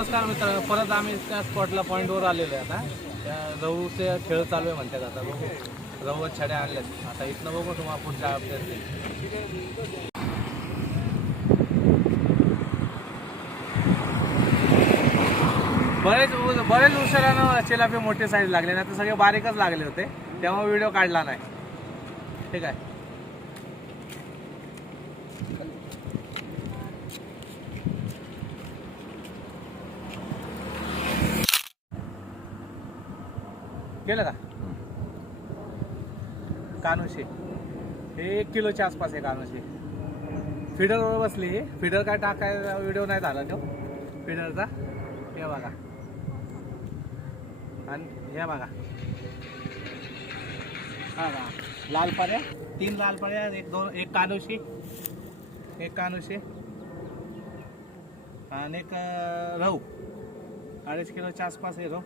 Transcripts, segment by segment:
नमस्कार मित्रांनो, परत आम्ही त्या स्पॉटला पॉईंटवर आलेलो आहे. आता त्या रवूचे खेळ चालू आहे म्हणतात. आता बघू रवू छड्या आणल्यात. आता इथनं बघू तुम्हाला पुढच्या अपडेट देईल. बरेच उशिरानं चिलापी मोठे साईज लागले ना, तर सगळे बारीकच लागले होते, तेव्हा व्हिडिओ काढला नाही. ठीक आहे. केलं का कानुशी हे 1 किलोच्या आसपास आहे. कानुशी फिडरवर बसली. फिडर काय टाकायचा व्हिडिओ नाही झाला तो फिडरचा. हे बघा आणि हे बघा, हा बघा लाल पाऱ्या, 3 लाल पाऱ्या, एक कानुशी, आणि एक रहू. 2.5 किलोच्या आसपास आहे रहू.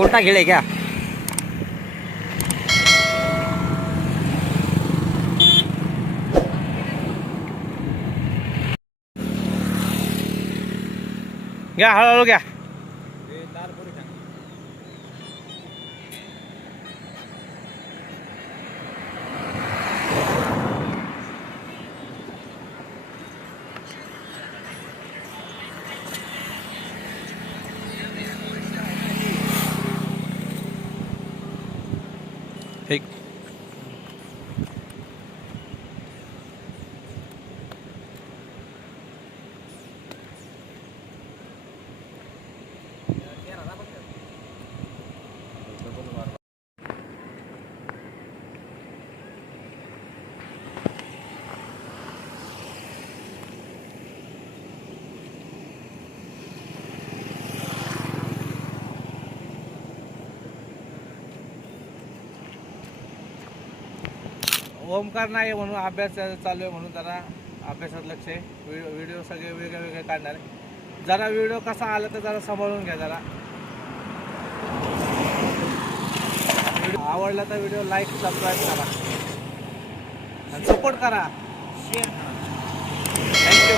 छोटा खेळ आहे क्या? घ्या हळूहळू घ्या. ठीक. ओमकार नाही म्हणून अभ्यास चालू आहे, म्हणून जरा अभ्यासात लक्ष आहे. व्हिडिओ सगळे वेगळे काढणार आहे. जरा व्हिडिओ कसा आला तर जरा सांभाळून घ्या. जरा आवडला तर व्हिडिओ लाईक सबस्क्राईब करा आणि सपोर्ट करा, शेअर करा. थँक्यू.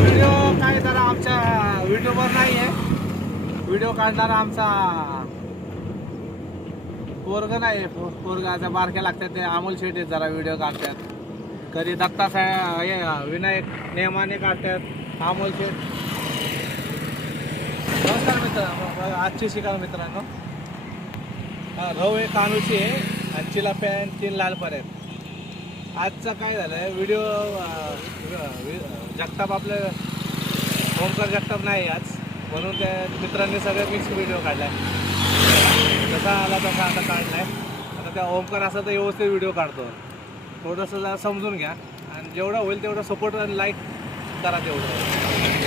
व्हिडिओ काय जरा आमच्या युट्यूबवर नाही आहे. व्हिडिओ काढणारा आमचा पोरग नाही. पोरगाच्या बारक्या लागतात ते अमोल शेट्टी जरा व्हिडिओ काढतात. कधी दत्ता साहेब विनायक नेमाने काढतात. अमोल शेट. नमस्कार मित्र, आजची शिकाल मित्रांनो. रहू आहे, कानुशी आहे आणि चिलाप्या आहे, 3 लाल पाऱ्या आहेत. आजचं काय झालं आहे व्हिडिओ, जगताप आपले ओमकार जगताप नाही आज, म्हणून त्या मित्रांनी सगळे मिक्स व्हिडिओ काढला आहे. जसा आला तसा आता काढला आहे. आता आता त्या ओमकार असा तर व्यवस्थित व्हिडिओ काढतो. थोडंसं जरा समजून घ्या आणि जेवढं होईल तेवढं सपोर्ट आणि लाईक करा तेवढं.